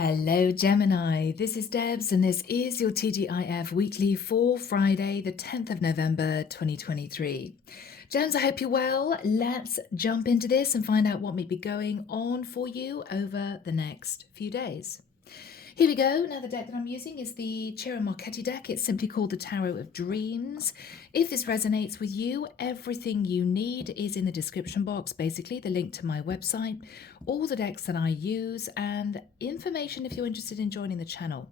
Hello Gemini, this is Debs and this is your T.G.I.F weekly for Friday the 10th of November 2023. Gems, I hope you're well. Let's jump into this and find out what may be going on for you over the next few days. Here we go. Now the deck that I'm using is the Ciro Marchetti deck. It's simply called the Tarot of Dreams. If this resonates with you, everything you need is in the description box. Basically, the link to my website, all the decks that I use, and information if you're interested in joining the channel.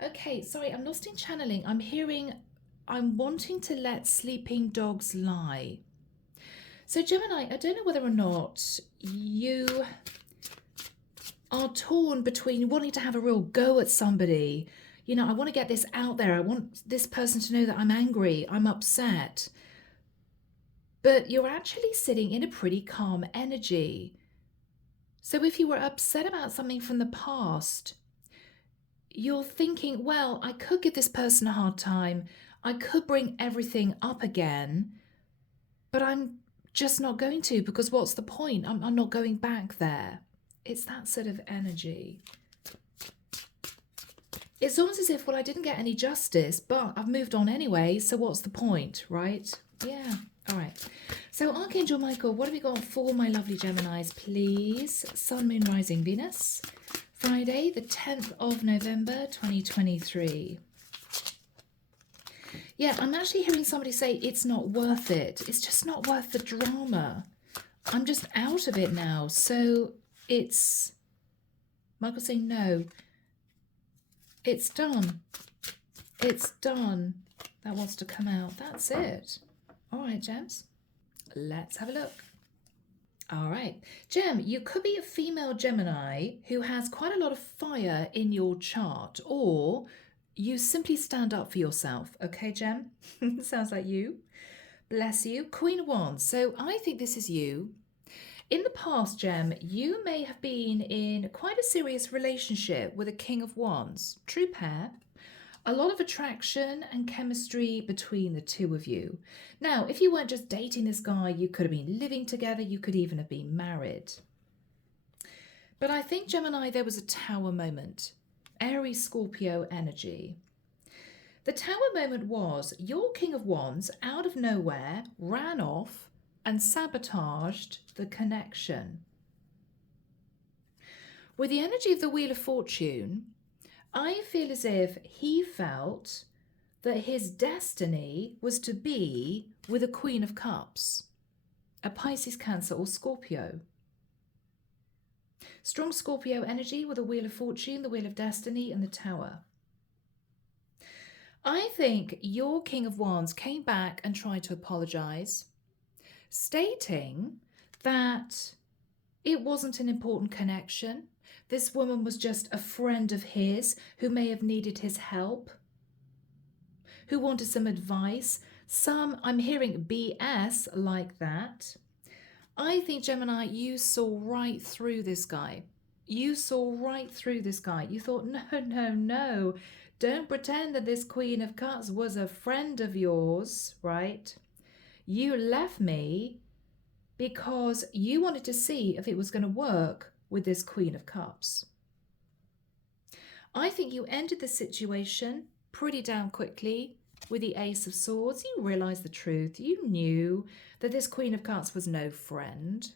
Okay, sorry, I'm lost in channeling. I'm wanting to let sleeping dogs lie. So Gemini, I don't know whether or not you are torn between wanting to have a real go at somebody. You know, I want to get this out there. I want this person to know that I'm angry, I'm upset. But you're actually sitting in a pretty calm energy. So if you were upset about something from the past, you're thinking, well, I could give this person a hard time. I could bring everything up again, but I'm just not going to, because what's the point? I'm not going back there. It's that sort of energy. It's almost as if, well, I didn't get any justice, but I've moved on anyway, so what's the point, right? Yeah, all right. So Archangel Michael, what have we got for my lovely Geminis, please? Sun, Moon, Rising, Venus. Friday, the 10th of November, 2023. Yeah, I'm actually hearing somebody say it's not worth it. It's just not worth the drama. I'm just out of it now, so... It's Michael saying no. It's done. It's done. That wants to come out. That's it. All right, Gems. Let's have a look. All right. Gem, you could be a female Gemini who has quite a lot of fire in your chart, or you simply stand up for yourself. Okay, Gem? Sounds like you. Bless you. Queen of Wands. So I think this is you. In the past, Gem, you may have been in quite a serious relationship with a King of Wands. True pair. A lot of attraction and chemistry between the two of you. Now, if you weren't just dating this guy, you could have been living together. You could even have been married. But I think, Gemini, there was a tower moment. Aries, Scorpio energy. The tower moment was your King of Wands, out of nowhere, ran off and sabotaged the connection. With the energy of the Wheel of Fortune, I feel as if he felt that his destiny was to be with a Queen of Cups, a Pisces, Cancer or Scorpio. Strong Scorpio energy with the Wheel of Fortune, the Wheel of Destiny and the Tower. I think your King of Wands came back and tried to apologize, stating that it wasn't an important connection. This woman was just a friend of his who may have needed his help, who wanted some advice. I'm hearing BS like that. I think, Gemini, you saw right through this guy. You saw right through this guy. You thought, no. Don't pretend that this Queen of Cups was a friend of yours, right? You left me because you wanted to see if it was going to work with this Queen of Cups. I think you ended the situation pretty damn quickly with the Ace of Swords. You realized the truth. You knew that this Queen of Cups was no friend.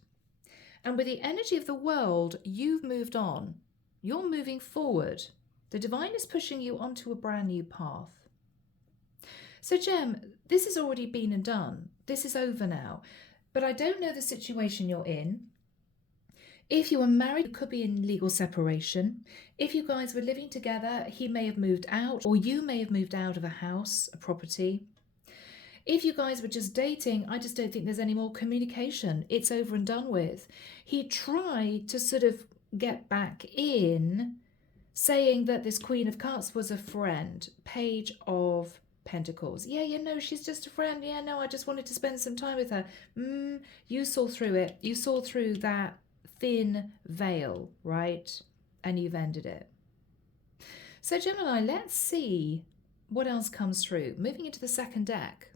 And with the energy of the world, you've moved on. You're moving forward. The divine is pushing you onto a brand new path. So, Gem, this has already been and done. This is over now. But I don't know the situation you're in. If you were married, you could be in legal separation. If you guys were living together, he may have moved out, or you may have moved out of a house, a property. If you guys were just dating, I just don't think there's any more communication. It's over and done with. He tried to sort of get back in, saying that this Queen of Cups was a friend. Page of Pentacles. Yeah, no, she's just a friend. Yeah, no, I just wanted to spend some time with her. You saw through it. You saw through that thin veil, right? And you've ended it. So, Gemini, let's see what else comes through. Moving into the second deck.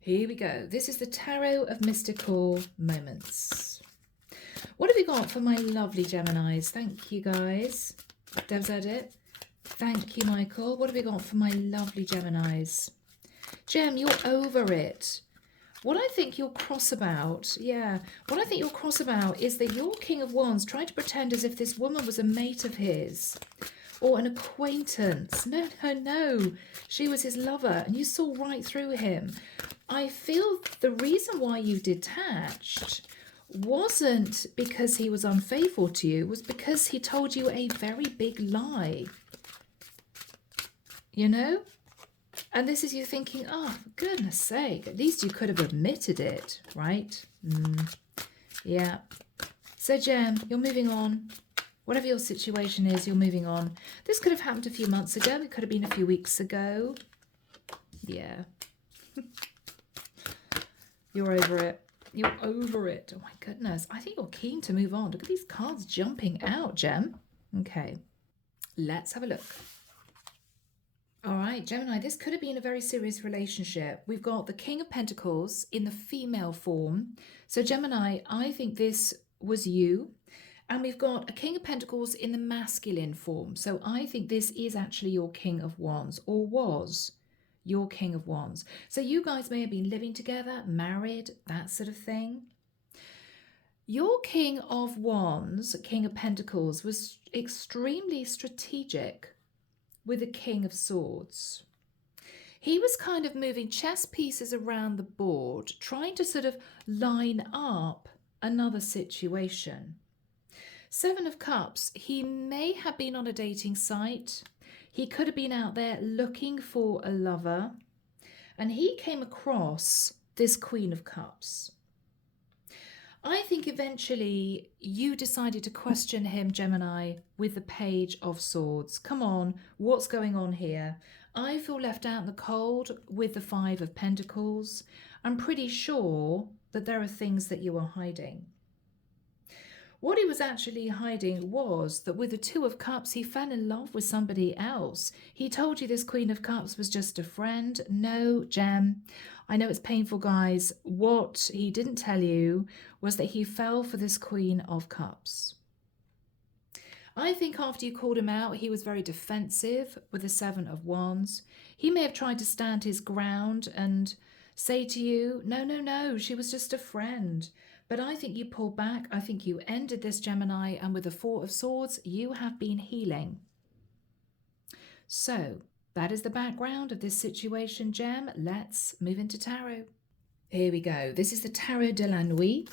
Here we go. This is the Tarot of Mystical Moments. What have we got for my lovely Geminis? Thank you, guys. Deb's edit. Thank you, Michael. What have we got for my lovely Geminis? Gem, you're over it. What I think you're cross about, what I think you're cross about is that your King of Wands tried to pretend as if this woman was a mate of his or an acquaintance. No, no, no. She was his lover and you saw right through him. I feel the reason why you detached wasn't because he was unfaithful to you, was because he told you a very big lie. You know? And this is you thinking, oh, for goodness sake, at least you could have admitted it, right? Yeah. So, Gem, you're moving on. Whatever your situation is, you're moving on. This could have happened a few months ago. It could have been a few weeks ago. Yeah. You're over it. You're over it. Oh, my goodness. I think you're keen to move on. Look at these cards jumping out, Gem. Okay. Let's have a look. All right, Gemini, this could have been a very serious relationship. We've got the King of Pentacles in the female form. So Gemini, I think this was you. And we've got a King of Pentacles in the masculine form. So I think this is actually your King of Wands, or was your King of Wands. So you guys may have been living together, married, that sort of thing. Your King of Wands, King of Pentacles, was extremely strategic with the King of Swords. He was kind of moving chess pieces around the board, trying to sort of line up another situation. Seven of Cups, he may have been on a dating site. He could have been out there looking for a lover. And he came across this Queen of Cups. I think eventually you decided to question him, Gemini, with the Page of Swords. Come on, what's going on here? I feel left out in the cold with the Five of Pentacles. I'm pretty sure that there are things that you are hiding. What he was actually hiding was that with the Two of Cups, he fell in love with somebody else. He told you this Queen of Cups was just a friend. No, Gem. I know it's painful, guys. What he didn't tell you was that he fell for this Queen of Cups. I think after you called him out, he was very defensive with the Seven of Wands. He may have tried to stand his ground and say to you, no, no, no, she was just a friend. But I think you pulled back. I think you ended this, Gemini, and with the Four of Swords, you have been healing. So that is the background of this situation, Gem. Let's move into tarot. Here we go. This is the Tarot de la Nuit.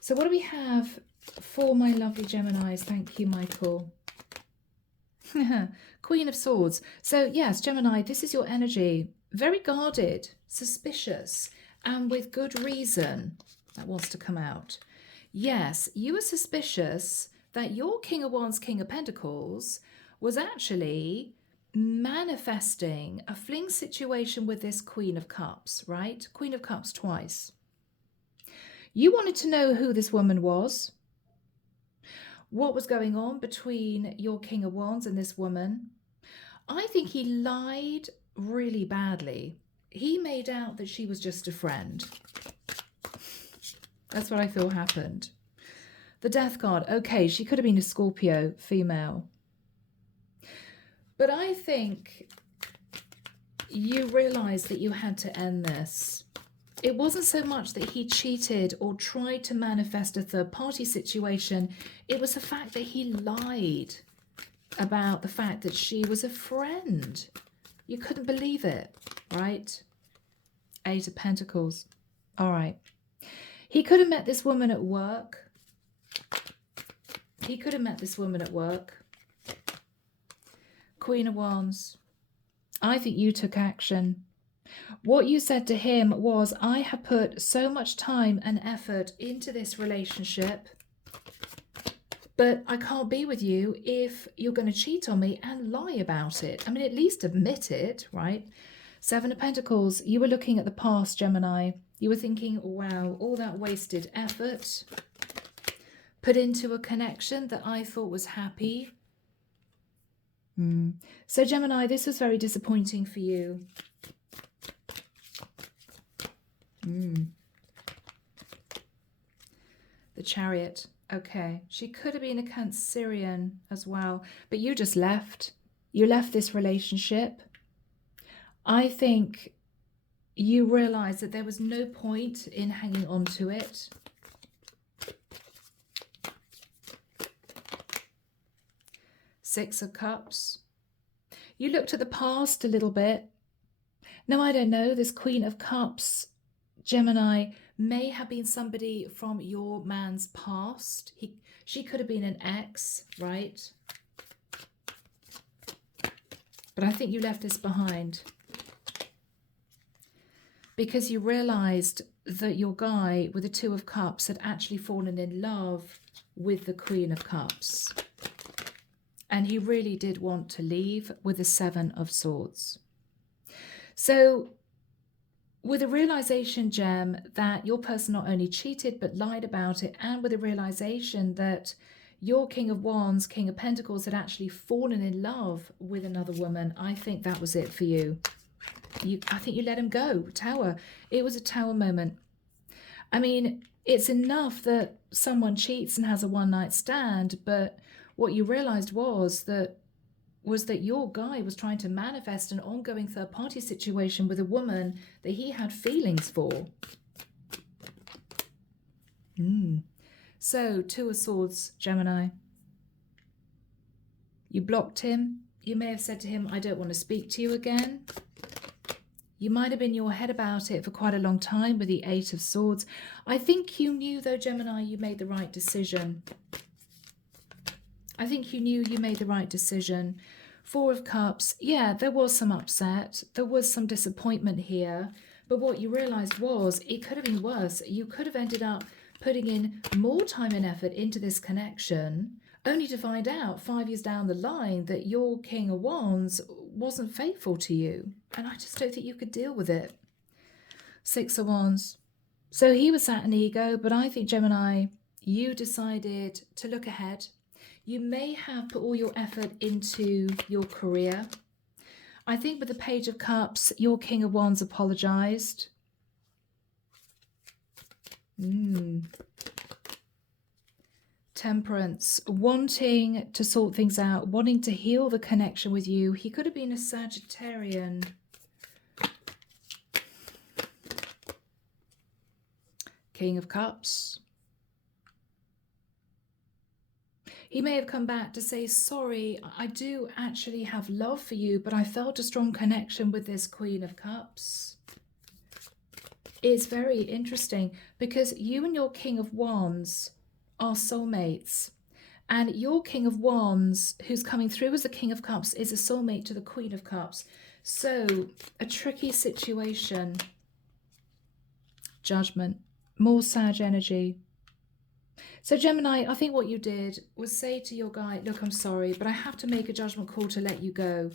So what do we have for my lovely Geminis? Thank you, Michael. Queen of Swords. So yes, Gemini, this is your energy. Very guarded, suspicious, and with good reason. That wants to come out. Yes, you were suspicious that your King of Wands, King of Pentacles was actually manifesting a fling situation with this Queen of Cups, right? Queen of Cups twice. You wanted to know who this woman was, what was going on between your King of Wands and this woman. I think he lied really badly. He made out that she was just a friend. That's what I feel happened. The Death card. Okay, she could have been a Scorpio, female. But I think you realised that you had to end this. It wasn't so much that he cheated or tried to manifest a third-party situation. It was the fact that he lied about the fact that she was a friend. You couldn't believe it, right? Eight of Pentacles. All right. He could have met this woman at work. He could have met this woman at work. Queen of Wands. I think you took action. What you said to him was, I have put so much time and effort into this relationship, but I can't be with you if you're going to cheat on me and lie about it. I mean, at least admit it, right? Seven of Pentacles. You were looking at the past, Gemini. You were thinking, wow, all that wasted effort put into a connection that I thought was happy. So Gemini, this was very disappointing for you. The Chariot. Okay, she could have been a Cancerian as well, but you just left. You left this relationship. I think you realized that there was no point in hanging on to it. Six of Cups. You looked at the past a little bit. Now, I don't know, this Queen of Cups, Gemini, may have been somebody from your man's past. She could have been an ex, right? But I think you left this behind because you realized that your guy with the Two of Cups had actually fallen in love with the Queen of Cups. And he really did want to leave with the Seven of Swords. So with the realization, Gem, that your person not only cheated but lied about it, and with the realization that your King of Wands, King of Pentacles had actually fallen in love with another woman, I think that was it for you. I think you let him go. Tower. It was a Tower moment. I mean, it's enough that someone cheats and has a one-night stand, but what you realized was that your guy was trying to manifest an ongoing third-party situation with a woman that he had feelings for. So, Two of Swords, Gemini. You blocked him. You may have said to him, I don't want to speak to you again. You might have been in your head about it for quite a long time with the Eight of Swords. I think you knew, though, Gemini, you made the right decision. I think you knew you made the right decision. Four of Cups, yeah, there was some upset. There was some disappointment here. But what you realized was it could have been worse. You could have ended up putting in more time and effort into this connection, only to find out 5 years down the line that your King of Wands wasn't faithful to you. And I just don't think you could deal with it. Six of Wands. So he was at an ego, but I think, Gemini, you decided to look ahead. You may have put all your effort into your career. I think with the Page of Cups, your King of Wands apologized. Temperance, wanting to sort things out, wanting to heal the connection with you. He could have been a Sagittarian. King of Cups. He may have come back to say, sorry, I do actually have love for you, but I felt a strong connection with this Queen of Cups. It's very interesting because you and your King of Wands are soulmates. And your King of Wands, who's coming through as the King of Cups, is a soulmate to the Queen of Cups. So, a tricky situation. Judgment. More Sag energy. So Gemini, I think what you did was say to your guy, look, I'm sorry, but I have to make a judgment call to let you go.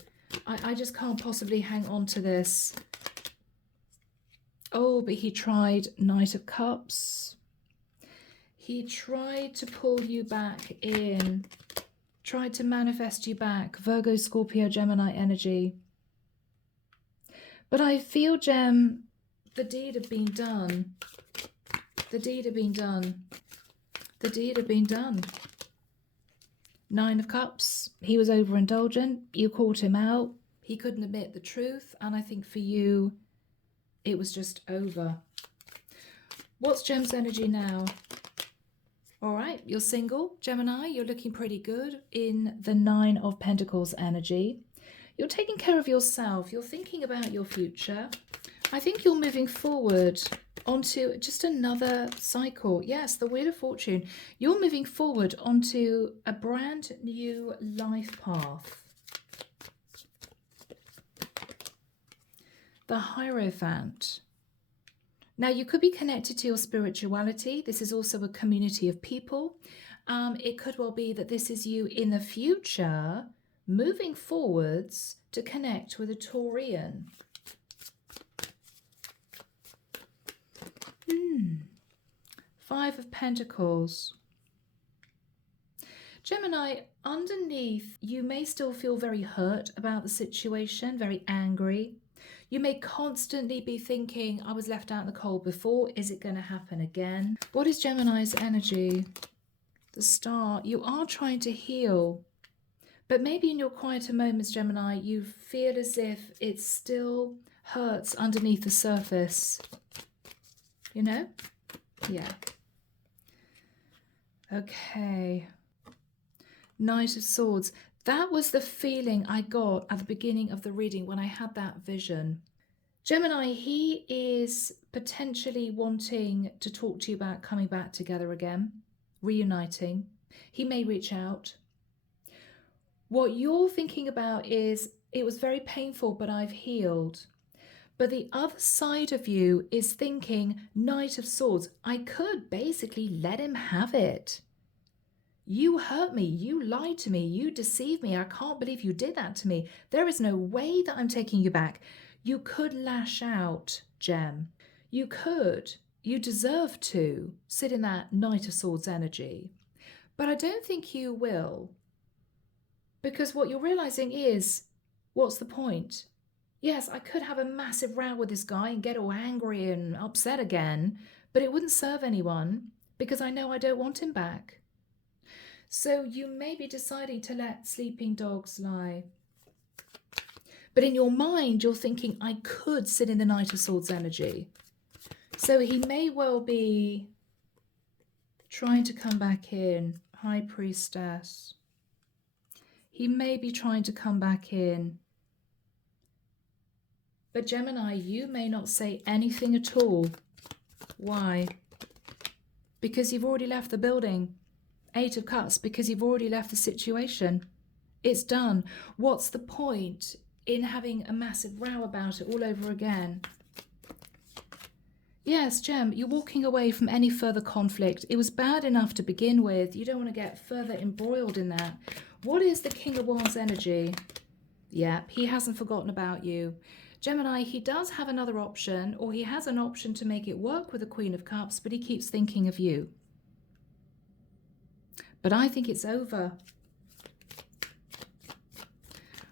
I just can't possibly hang on to this. Oh, but he tried. Knight of Cups. He tried to pull you back in. Tried to manifest you back. Virgo, Scorpio, Gemini energy. But I feel, Gem, the deed had been done. The deed had been done. The deed had been done. Nine of Cups. He was overindulgent. You called him out. He couldn't admit the truth. And I think for you, it was just over. What's Gem's energy now? All right, you're single, Gemini. You're looking pretty good in the Nine of Pentacles energy. You're taking care of yourself. You're thinking about your future. I think you're moving forward onto just another cycle. Yes, the Wheel of Fortune. You're moving forward onto a brand new life path. The Hierophant. Now, you could be connected to your spirituality. This is also a community of people. It could well be that this is you in the future moving forwards to connect with a Taurian. Five of Pentacles. Gemini, underneath, you may still feel very hurt about the situation, very angry. You may constantly be thinking, I was left out in the cold before. Is it going to happen again? What is Gemini's energy? The Star. You are trying to heal. But maybe in your quieter moments, Gemini, you feel as if it still hurts underneath the surface. You know? Yeah. Okay. Knight of Swords. That was the feeling I got at the beginning of the reading when I had that vision. Gemini, he is potentially wanting to talk to you about coming back together again, reuniting. He may reach out. What you're thinking about is, it was very painful, but I've healed. But the other side of you is thinking, Knight of Swords, I could basically let him have it. You hurt me, you lied to me, you deceived me. I can't believe you did that to me. There is no way that I'm taking you back. You could lash out, Gem. You could. You deserve to sit in that Knight of Swords energy. But I don't think you will. Because what you're realizing is, what's the point? Yes, I could have a massive row with this guy and get all angry and upset again, but it wouldn't serve anyone because I know I don't want him back. So you may be deciding to let sleeping dogs lie. But in your mind, you're thinking, I could sit in the Knight of Swords energy. So he may well be trying to come back in. High Priestess. He may be trying to come back in. But Gemini, you may not say anything at all. Why? Because you've already left the building. 8 of Cups, because you've already left the situation. It's done. What's the point in having a massive row about it all over again? Yes, Gem, you're walking away from any further conflict. It was bad enough to begin with. You don't want to get further embroiled in that. What is the King of Wands energy? Yep, he hasn't forgotten about you. Gemini, he does have another option, or he has an option to make it work with the Queen of Cups, but he keeps thinking of you. But I think it's over.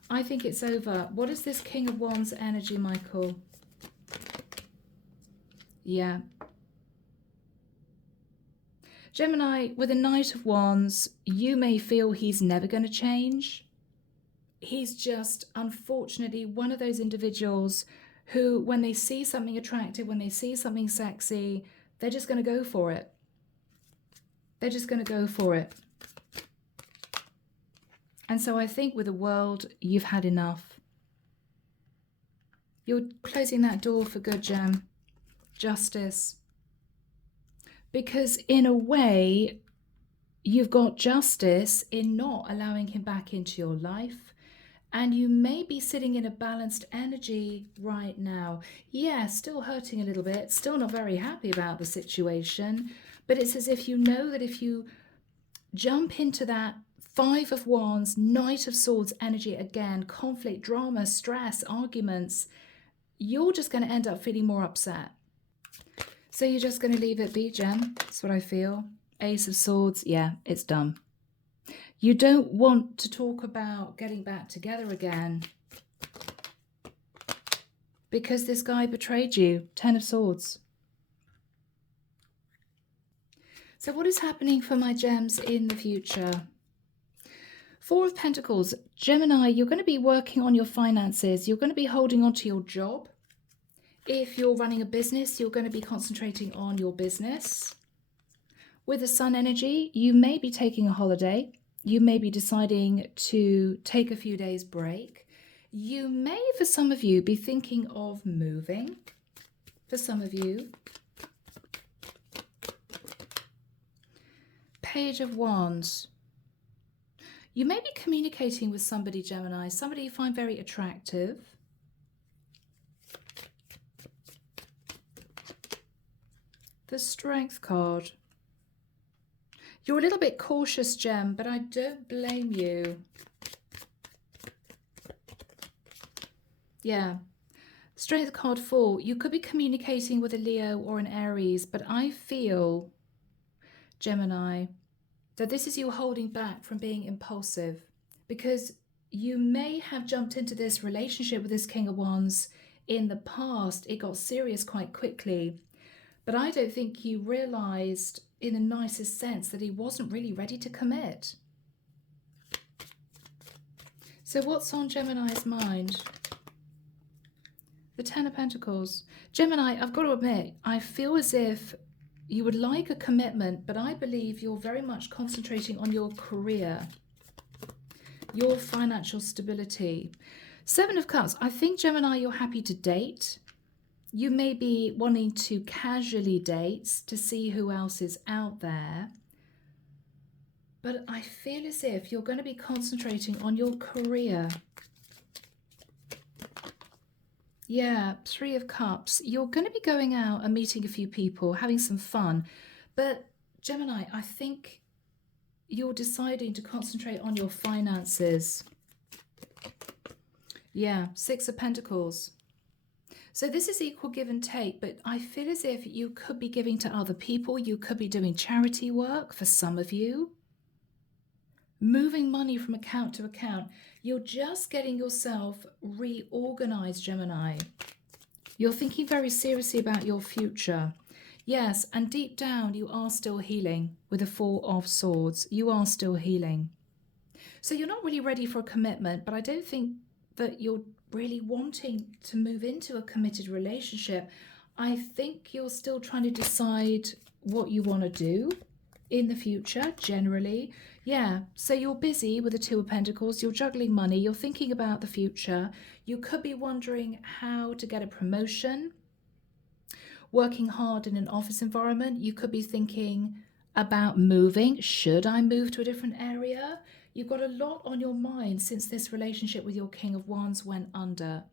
I think it's over. What is this King of Wands energy, Michael? Yeah. Gemini, with a Knight of Wands, you may feel he's never going to change. He's just, unfortunately, one of those individuals who, when they see something attractive, when they see something sexy, they're just going to go for it. They're just going to go for it. And so I think with the world, you've had enough. You're closing that door for good, Gem. Justice. Because in a way, you've got justice in not allowing him back into your life. And you may be sitting in a balanced energy right now. Yeah, still hurting a little bit, still not very happy about the situation. But it's as if you know that if you jump into that 5 of Wands, Knight of Swords energy again, conflict, drama, stress, arguments, you're just going to end up feeling more upset. So you're just going to leave it be, Gem? That's what I feel. Ace of Swords, yeah, it's done. You don't want to talk about getting back together again because this guy betrayed you. 10 of Swords. So what is happening for my gems in the future? 4 of Pentacles. Gemini, you're going to be working on your finances. You're going to be holding on to your job. If you're running a business, you're going to be concentrating on your business. With the Sun energy, you may be taking a holiday. You may be deciding to take a few days break. You may, for some of you, be thinking of moving. For some of you. Page of Wands. You may be communicating with somebody, Gemini, somebody you find very attractive. The Strength card. You're a little bit cautious, Gem, but I don't blame you. Yeah. Strength card 4. You could be communicating with a Leo or an Aries, but I feel, Gemini, that this is you holding back from being impulsive because you may have jumped into this relationship with this King of Wands in the past. It got serious quite quickly. But I don't think you realized in the nicest sense that he wasn't really ready to commit. So what's on Gemini's mind? The Ten of Pentacles. Gemini, I've got to admit, I feel as if you would like a commitment, but I believe you're very much concentrating on your career, your financial stability. Seven of Cups. I think, Gemini, you're happy to date. You may be wanting to casually date to see who else is out there. But I feel as if you're going to be concentrating on your career. Yeah, Three of Cups. You're going to be going out and meeting a few people, having some fun. But Gemini, I think you're deciding to concentrate on your finances. Yeah, Six of Pentacles. So this is equal give and take, but I feel as if you could be giving to other people. You could be doing charity work for some of you. Moving money from account to account. You're just getting yourself reorganized, Gemini. You're thinking very seriously about your future. Yes, and deep down you are still healing with the Four of Swords. You are still healing. So you're not really ready for a commitment, but I don't think that you're really wanting to move into a committed relationship. I think you're still trying to decide what you want to do in the future, generally. Yeah, so you're busy with the Two of Pentacles, you're juggling money, you're thinking about the future. You could be wondering how to get a promotion, working hard in an office environment. You could be thinking about moving. Should I move to a different area? You've got a lot on your mind since this relationship with your King of Wands went under.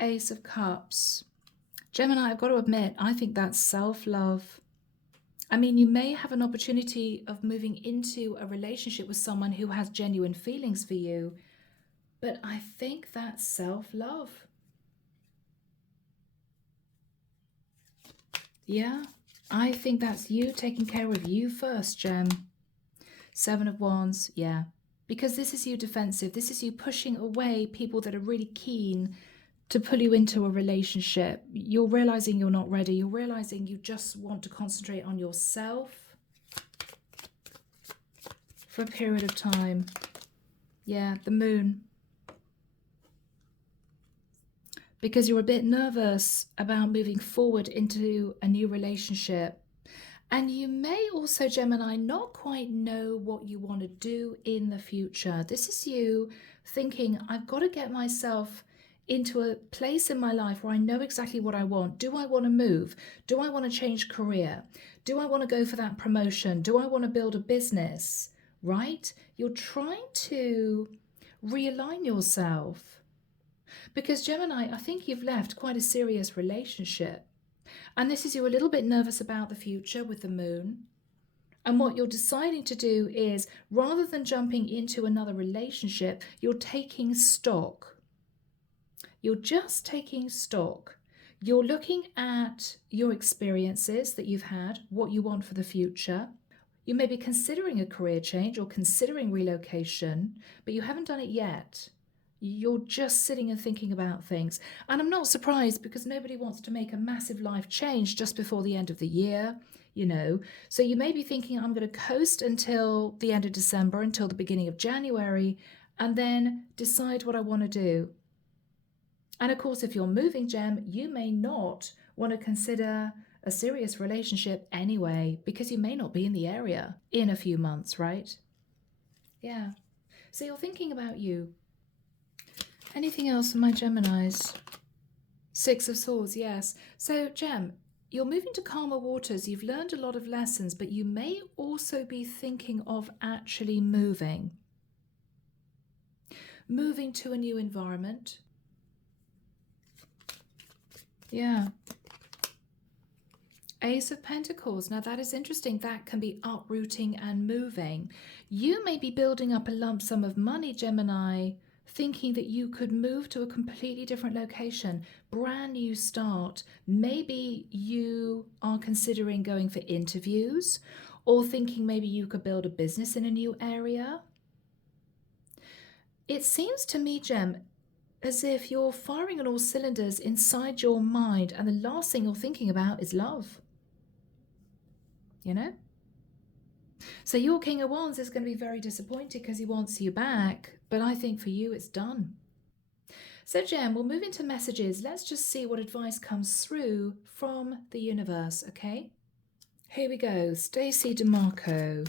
Ace of Cups. Gemini, I've got to admit, I think that's self-love. I mean, you may have an opportunity of moving into a relationship with someone who has genuine feelings for you, but I think that's self-love. Yeah, I think that's you taking care of you first, Gem. Seven of Wands, yeah. Because this is you defensive. This is you pushing away people that are really keen to pull you into a relationship. You're realizing you're not ready. You're realizing you just want to concentrate on yourself for a period of time. Yeah, the Moon. Because you're a bit nervous about moving forward into a new relationship. And you may also, Gemini, not quite know what you want to do in the future. This is you thinking, I've got to get myself into a place in my life where I know exactly what I want. Do I want to move? Do I want to change career? Do I want to go for that promotion? Do I want to build a business? Right? You're trying to realign yourself. Because Gemini, I think you've left quite a serious relationship. And this is you a little bit nervous about the future with the Moon. And what you're deciding to do is, rather than jumping into another relationship, you're taking stock. You're just taking stock. You're looking at your experiences that you've had, what you want for the future. You may be considering a career change or considering relocation, but you haven't done it yet. You're just sitting and thinking about things. And I'm not surprised, because nobody wants to make a massive life change just before the end of the year, you know. So you may be thinking, I'm going to coast until the end of December, until the beginning of January, and then decide what I want to do. And of course, if you're moving, Gem, you may not want to consider a serious relationship anyway, because you may not be in the area in a few months, right? Yeah. So you're thinking about you. Anything else for my Geminis? Six of Swords, yes. So, Gem, you're moving to calmer waters. You've learned a lot of lessons, but you may also be thinking of actually moving. Moving to a new environment. Yeah. Ace of Pentacles. Now that is interesting. That can be uprooting and moving. You may be building up a lump sum of money, Gemini, thinking that you could move to a completely different location, brand new start. Maybe you are considering going for interviews, or thinking maybe you could build a business in a new area. It seems to me, Gem, as if you're firing on all cylinders inside your mind, and the last thing you're thinking about is love. You know? So your King of Wands is going to be very disappointed because he wants you back, but I think for you it's done. So Gem, we'll move into messages. Let's just see what advice comes through from the universe, okay? Here we go. Stacey DeMarco.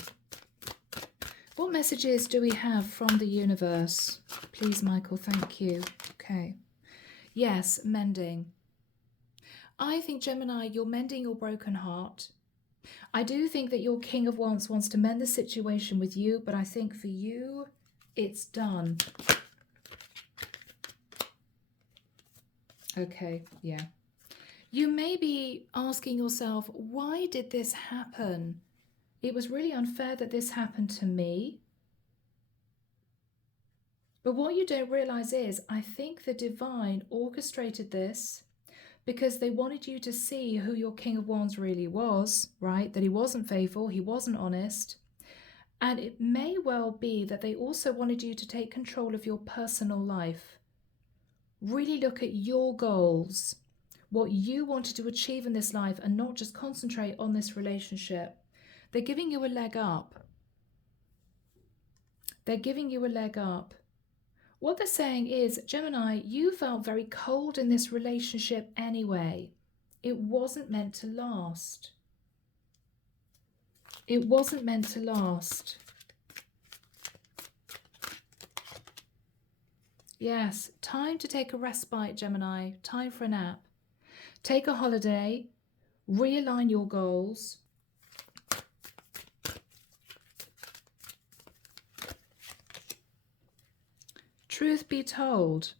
What messages do we have from the universe? Please, Michael, thank you. Okay. Yes, mending. I think, Gemini, you're mending your broken heart. I do think that your King of Wands wants to mend the situation with you, but I think for you, it's done. Okay, yeah. You may be asking yourself, why did this happen? It was really unfair that this happened to me. But what you don't realize is, I think the divine orchestrated this because they wanted you to see who your King of Wands really was, right? That he wasn't faithful, he wasn't honest. And it may well be that they also wanted you to take control of your personal life. Really look at your goals, what you wanted to achieve in this life, and not just concentrate on this relationship. They're giving you a leg up. They're giving you a leg up. What they're saying is, Gemini, you felt very cold in this relationship anyway. It wasn't meant to last. It wasn't meant to last. Yes, time to take a respite, Gemini. Time for a nap. Take a holiday. Realign your goals. Truth be told,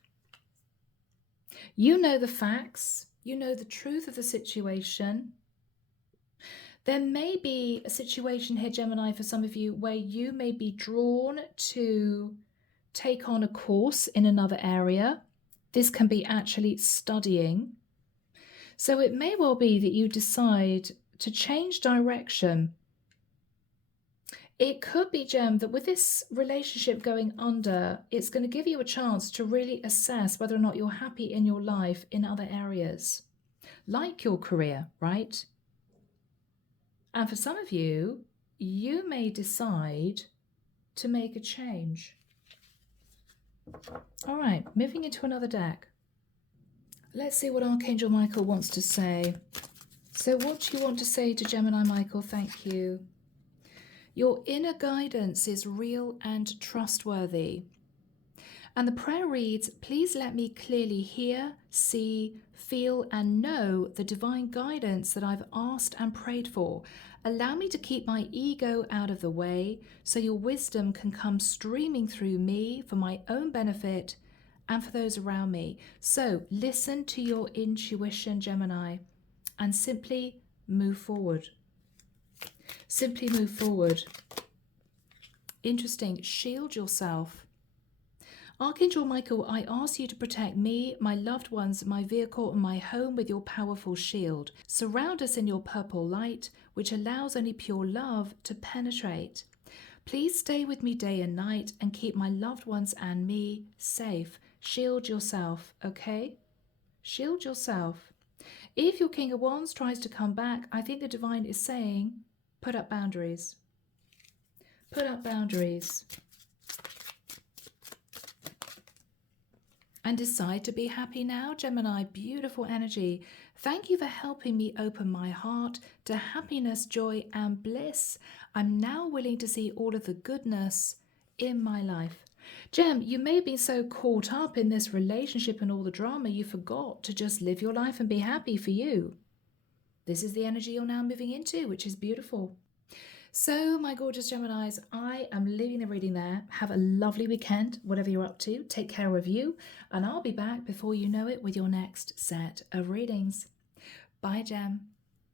you know the facts. You know the truth of the situation. There may be a situation here, Gemini, for some of you where you may be drawn to take on a course in another area. This can be actually studying. So it may well be that you decide to change direction. It could be, Gem, that with this relationship going under, it's going to give you a chance to really assess whether or not you're happy in your life in other areas, like your career, right? And for some of you, you may decide to make a change. All right, moving into another deck. Let's see what Archangel Michael wants to say. So what do you want to say to Gemini, Michael? Thank you. Your inner guidance is real and trustworthy. And the prayer reads, please let me clearly hear, see, feel, and know the divine guidance that I've asked and prayed for. Allow me to keep my ego out of the way so your wisdom can come streaming through me for my own benefit and for those around me. So listen to your intuition, Gemini, and simply move forward. Simply move forward. Interesting. Shield yourself. Archangel Michael, I ask you to protect me, my loved ones, my vehicle, and my home with your powerful shield. Surround us in your purple light, which allows only pure love to penetrate. Please stay with me day and night and keep my loved ones and me safe. Shield yourself, okay? Shield yourself. If your King of Wands tries to come back, I think the divine is saying, put up boundaries. Put up boundaries. And decide to be happy now, Gemini. Beautiful energy. Thank you for helping me open my heart to happiness, joy, and bliss. I'm now willing to see all of the goodness in my life. Gem, you may have been so caught up in this relationship and all the drama, you forgot to just live your life and be happy for you. This is the energy you're now moving into, which is beautiful. So, my gorgeous Geminis, I am leaving the reading there. Have a lovely weekend, whatever you're up to. Take care of you, and I'll be back before you know it with your next set of readings. Bye, Gem.